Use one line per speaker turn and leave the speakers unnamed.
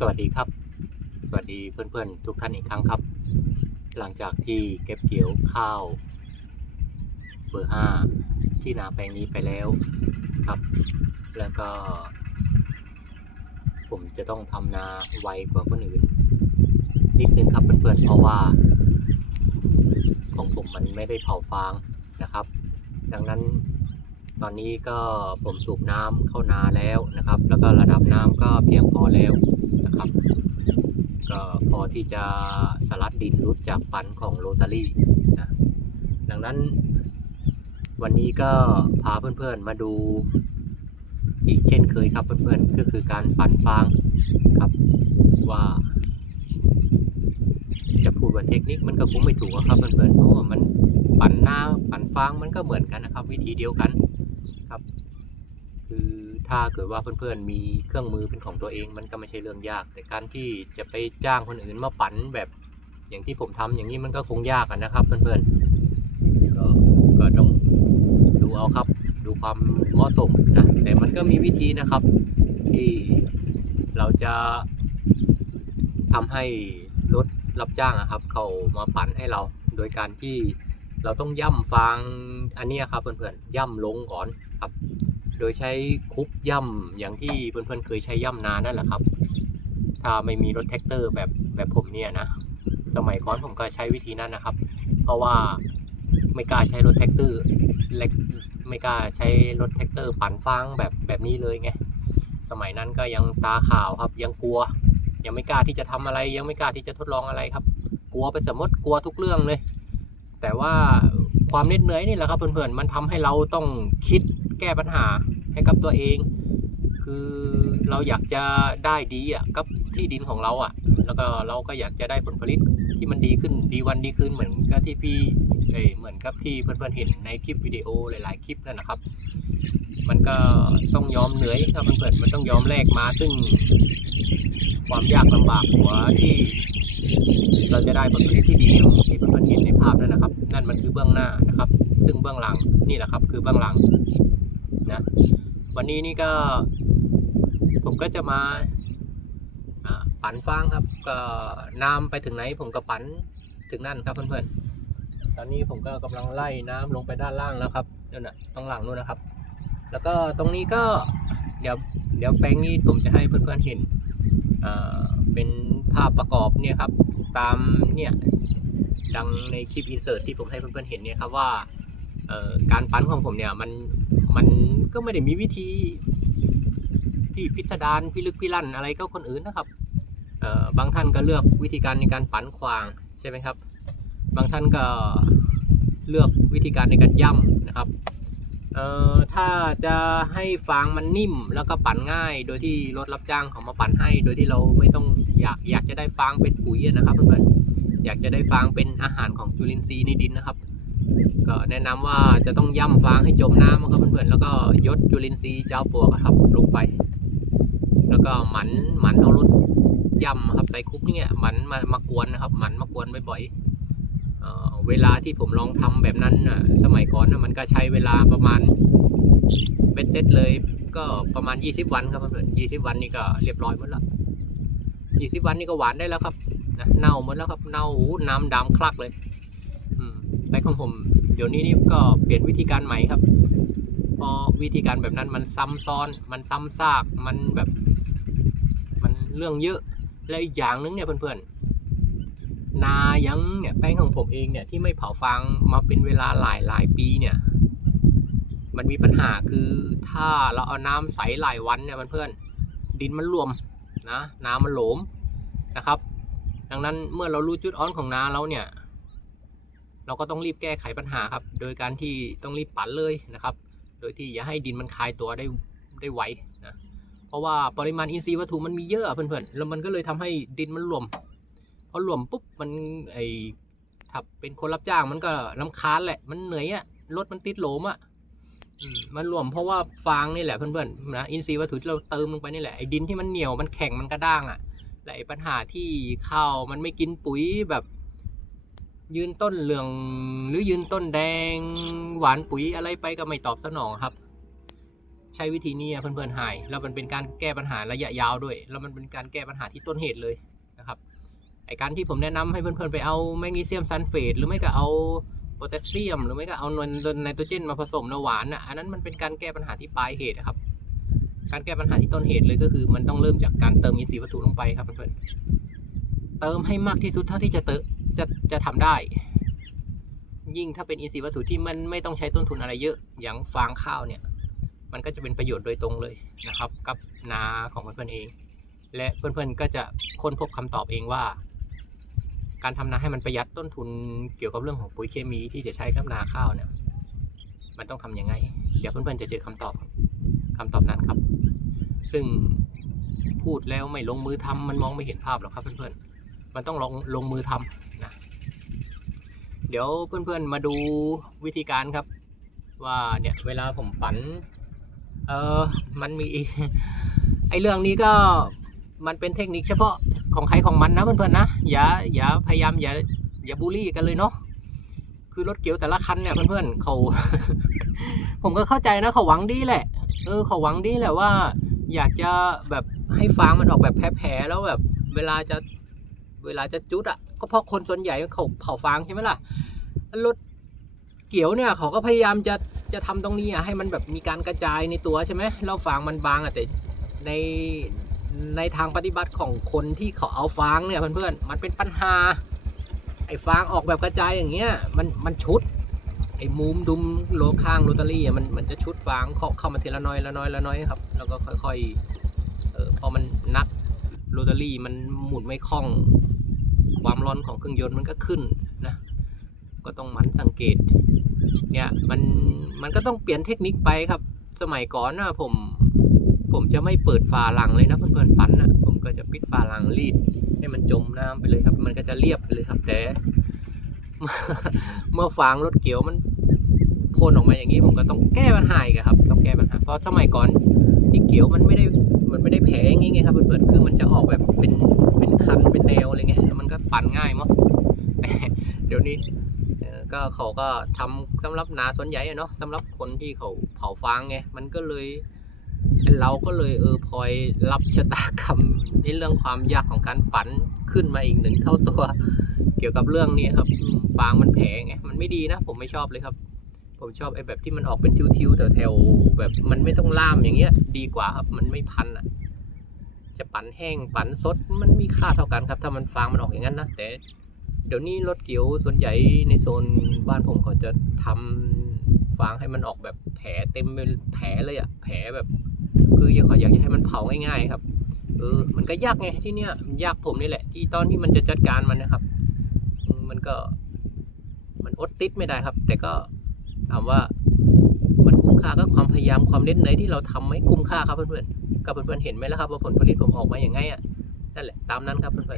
สวัสดีครับ สวัสดีเพื่อนๆ ทุกท่านอีกครั้งครับ หลังจากที่เก็บเกี่ยวข้าว เบอร์ห้าที่นาแปลงนี้ไปแล้วครับ แล้วก็ ผมจะต้องทำนาไวกว่าคนอื่น นิดนึงครับเพื่อนๆ เพราะว่า ของผมมันไม่ได้เผาฟางนะครับ ดังนั้นตอนนี้ก็ผมสูบน้ำเข้านาแล้วนะครับ แล้วก็ระดับน้ำก็เพียงพอแล้ว ที่จะสลัดดินรุดจากฟันของโรตารี่นะดังนั้นวันนี้ก็พาเพื่อนๆมาดูอีกเช่นเคยครับเพื่อนๆก็คือการปั่นฟางครับว่า จะพูดว่าเทคนิคมันก็คงไม่ถูกครับเพื่อนๆเพราะว่ามันปั่นหน้าปั่นฟางมันก็เหมือนกันนะครับ วิธีเดียวกันครับ คือ ถ้าเกิดว่าเพื่อนๆมีเครื่องมือเป็นของตัวเองมันก็ไม่ใช่เรื่องยาก แต่การที่จะไปจ้างคนอื่นมาปั่นแบบอย่างที่ผมทำอย่างนี้มันก็คงยากนะครับ เพื่อนๆก็ก็ต้องดูเอาครับ ดูความเหมาะสมนะแต่มันก็มีวิธีนะครับ ที่เราจะทำให้รถรับจ้างอะครับ เขามาปั่นให้เรา โดยการที่เราต้องย่ำฟางอันนี้ครับเพื่อนๆย่ำลงก่อนครับ โดยใช้คุบย่ำอย่างที่เพื่อนๆเคยใช้ย่ำนานั่นแหละครับ ถ้าไม่มีรถแท็กเตอร์แบบแบบผมเนี่ยนะ สมัยก่อนผมก็ใช้วิธีนั้นนะครับ เพราะว่าไม่กล้าใช้รถแท็กเตอร์เล็กไม่กล้าใช้รถแท็กเตอร์ปั่นฟางแบบแบบนี้เลยไง สมัยนั้นก็ยังตาขาวครับ ยังกลัว ยังไม่กล้าที่จะทำอะไร ยังไม่กล้าที่จะทดลองอะไรครับ กลัวไปสมมติกลัวทุกเรื่องเลย แต่ว่าความเหน็ดเหนื่อยนี่แหละครับเพื่อนๆมันทำให้เราต้องคิดแก้ปัญหาให้กับตัวเอง คือเราอยากจะได้ดีอะกับที่ดินของเราอะ แล้วก็เราก็อยากจะได้ผลผลิตที่มันดีขึ้นดีวันดีขึ้นเหมือนกับที่พี่เอ้ยเหมือนกับที่เพื่อนๆเห็นในคลิปวิดีโอหลาย ๆ คลิปนั่นนะครับ มันก็ต้องยอมเหนื่อยครับเพื่อนๆมันต้องยอมแลกมาซึ่งความยากลำบากกว่าที่เราจะได้ผลผลิตที่ดีองที่ ภาพนั่นนะครับ นั่นมันคือเบื้องหน้านะครับ ซึ่งเบื้องหลังนี่แหละครับ คือเบื้องหลังนะวันนี้นี่ก็ ผมก็จะมาปั่นฟางครับ ก็น้ำไปถึงไหน ผมก็ปั่นถึงนั่นครับเพื่อนๆตอนนี้ผมก็กำลังไล่น้ำลงไปด้านล่างแล้วครับนั่นน่ะตรงหลังนู่นนะครับ แล้วก็ตรงนี้ก็เดี๋ยวเดี๋ยวแปลงนี้ผมจะให้เพื่อนๆเห็นอ่าเป็นภาพประกอบเนี่ยครับ ตามเนี่ย ดังในคลิปอินเสิร์ตที่ผมให้เพื่อนๆเห็นเนี่ยครับว่าการปั้นของผมเนี่ยมันมันก็ไม่ได้มีวิธีที่พิสดารพิลึกพิลั่นอะไรก็คนอื่นนะครับบางท่านก็เลือกวิธีการในการปั้นควางใช่ไหมครับ บางท่านก็เลือกวิธีการในการย่ำนะครับถ้าจะให้ฟางมันนิ่มแล้วก็ปั่นง่าย โดยที่รถรับจ้างเขามาปั่นให้ โดยที่เราไม่ต้องอยากอยากจะได้ฟางเป็นปุ๋ยนะครับเพื่อนๆ อยากจะได้ฟางเป็นอาหารของจุลินทรีย์ในดินนะครับ ก็แนะนำว่าจะต้องย่ำฟางให้จมน้ำครับเพื่อนๆแล้วก็ยดจุลินทรีย์เจ้าปลวกอะครับลงไป แล้วก็หมันหมันเอารถย่ำครับใส่คุกเนี่ยหมันมามากวนนะครับหมันมากวนบ่อยๆเออเวลาที่ผมลองทำแบบนั้นน่ะสมัยก่อนน่ะมันก็ใช้เวลาประมาณเบ็ดเสร็จเลยก็ประมาณ 20 วันครับเพื่อนๆ20 วันนี่ก็เรียบร้อยหมดล้ว20 วันนี่ก็หวานได้แล้วครับ นะเน่าหมดแล้วครับเน่าหูน้ำดำคลักเลยอืมแต่ของผม เดี๋ยวนี้นี่ก็เปลี่ยนวิธีการใหม่ครับพอวิธีการแบบนั้นมันซ้ำซ้อน มันซ้ำซาก มันแบบ มันเรื่องเยอะ และอีกอย่างหนึงเนี่ยเพื่อนๆ นายังเนี่ยแป้งของผมเองเนี่ยที่ไม่เผาฟางมาเป็นเวลาหลายหลายปีเนี่ย มันมีปัญหาคือถ้าเราเอาน้ำใสหลายวันเนี่ยเพื่อนๆ ดินมันรวมนะ น้ำมันโหลมนะครับ ดังนั้นเมื่อเรารู้จุดอ่อนของนาเราเนี่ย เราก็ต้องรีบแก้ไขปัญหาครับ โดยการที่ต้องรีบปั่นเลยนะครับ โดยที่อย่าให้ดินมันคายตัวได้ได้ไวนะเพราะว่าปริมาณอินทรีย์วัตถุมันมีเยอะเพื่อนๆแล้วมันก็เลยทำให้ดินมันรวมพอรวมปุ๊บมันไอถ้าเป็นคนรับจ้างมันก็ลำคาญแหละ มันเหนื่อยอะรถมันติดโหลมอะมันรวมเพราะว่าฟางนี่แหละเพื่อนๆนะอินทรีย์วัตถุที่เราเติมลงไปนี่แหละไอ้ดินที่มันเหนียวมันแข็งมันกระด้างอะ และปัญหาที่ข้าวมันไม่กินปุ๋ยแบบ ยืนต้นเหลืองหรือยืนต้นแดง หวานปุ๋ยอะไรไปก็ไม่ตอบสนองครับ ใช้วิธีนี้เพื่อนๆหาย แล้วมันเป็นการแก้ปัญหาระยะยาวด้วย แล้วมันเป็นการแก้ปัญหาที่ต้นเหตุเลยนะครับไอการที่ผมแนะนำให้เพื่อนๆไปเอาแมกนีเซียมซัลเฟตหรือไม่ก็เอาโพแทสเซียม หรือไม่ก็เอานวลไนโตรเจนมาผสมน้ำหวานอะอันนั้นมันเป็นการแก้ปัญหาที่ปลายเหตุอะครับ การแก้ปัญหาที่ต้นเหตุเลยก็คือ มันต้องเริ่มจากการเติมอินทรีย์วัตถุลงไปครับเพื่อนเติมให้มากที่สุดเท่าที่จะเติจะจะทำได้ ยิ่งถ้าเป็นอินทรีย์วัตถุที่มันไม่ต้องใช้ต้นทุนอะไรเยอะ อย่างฟางข้าวเนี่ย มันก็จะเป็นประโยชน์โดยตรงเลยนะครับ กับนาของเพื่อนๆเอง และเพื่อนๆก็จะค้นพบคำตอบเองว่า การทำนาให้มันประหยัดต้นทุนเกี่ยวกับเรื่องของปุ๋ยเคมีที่จะใช้กับนาข้าวเนี่ย มันต้องทำยังไง เดี๋ยวเพื่อนๆจะเจอคำตอบคำตอบนั้นครับ ซึ่งพูดแล้วไม่ลงมือทำมันมองไม่เห็นภาพหรอกครับเพื่อนๆ มันต้องลงลงมือทำนะเดี๋ยวเพื่อนๆมาดูวิธีการครับ ว่าเนี่ยเวลาผมปั่นเออมันมีไอเรื่องนี้ก็มันเป็นเทคนิคเฉพาะของใครของมันนะเพื่อนๆนะอย่าอย่าพยายามอย่าอย่าบูลลี่กันเลยเนาะคือรถเก๋ยวแต่ละคันเนี่ยเพื่อนๆเขา ผมก็เข้าใจนะเขาหวังดีแหละ เออเขาหวังดีแหละว่า อยากจะแบบให้ฟางมันออกแบบแผ่ๆแล้วแบบเวลาจะเวลาจะจุดอะ ก็เพราะคนส่วนใหญ่เขาเผาฟางใช่ไหมล่ะรถเกี่ยวเนี่ยเขาก็พยายามจะจะทำตรงนี้อะให้มันแบบมีการกระจายในตัวใช่ไหมแล้วฟางมันบางอะแต่ในในทางปฏิบัติของคนที่เขาเอาฟางเนี่ยเพื่อนๆมันเป็นปัญหาไอ้ฟางออกแบบกระจายอย่างเงี้ยมันมันชุด ไอ้มุมดุมโลข้างโรตารี่อะมันมันจะชุดฟางเข้าเข้ามาทีละน้อยละน้อยละน้อยครับ แล้วก็ค่อยๆเออพอมันนักโรตารี่มันหมุนไม่คล่อง ความร้อนของเครื่องยนต์มันก็ขึ้นนะ ก็ต้องมันสังเกต เนี่ยมันมันก็ต้องเปลี่ยนเทคนิคไปครับ สมัยก่อนนะผมผมจะไม่เปิดฝาหลังเลยนะเพื่อนๆปั่นนะผมก็จะปิดฝาหลังรีดให้มันจมน้ำไปเลยครับ มันก็จะเรียบไปเลยครับแต่ เมื่อฟางรถเกี่ยวมันพ่นออกมาอย่างนี้ผมก็ต้องแก้ปัญหาอีกครับ ต้องแก้ปัญหา เพราะสมัยก่อนที่เกี่ยวมันไม่ได้มันไม่ได้แผลอย่างงี้ไงครับเพื่อนๆคือมันจะออกแบบเป็นเป็นคันเป็นแนวอะไรเงี้ยมันก็ปั่นง่ายมั้งเดี๋ยวนี้ก็เขาก็ทำสำหรับนาสวนใหญ่เนาะสำหรับคนที่เขาเผาฟางไงมันก็เลย เราก็เลยเออพลอยรับชะตากรรมในเรื่องความยากของการปั่นขึ้นมาอีกหนึ่งเท่าตัว เกี่ยวกับเรื่องนี้ครับฟางมันแผลไงมันไม่ดีนะ ผมไม่ชอบเลยครับ ผมชอบไอ้แบบที่มันออกเป็นทิวๆแถวๆแบบมันไม่ต้องล่ามอย่างเงี้ย ดีกว่าครับมันไม่พันอะ จะปั่นแห้งปั่นสดมันมีค่าเท่ากันครับ ถ้ามันฟางมันออกอย่างนั้นนะแต่ เดี๋ยวนี้รถเกี่ยวส่วนใหญ่ในโซนบ้านผมเขาจะทำฟางให้มันออกแบบแผลเต็มเป็นแผลเลยอะแผลแบบ คืออยากอยากจะให้มันเผาง่ายๆครับเออมันก็ยากไงที่เนี้ยยากผมนี่แหละ ที่ตอนที่มันจะจัดการมันนะครับ มันก็ มันอดติดไม่ได้ครับ แต่ก็ถามว่ามันคุ้มค่าก็ความพยายามความเน้นหนที่เราทำไหมคุ้มค่าครับเพื่อนๆกับเพื่อนๆเห็นไหมล่ะครับว่าผลผลิตผมออกมาอย่างไงอะนั่นแหละตามนั้นครับเพื่อนๆ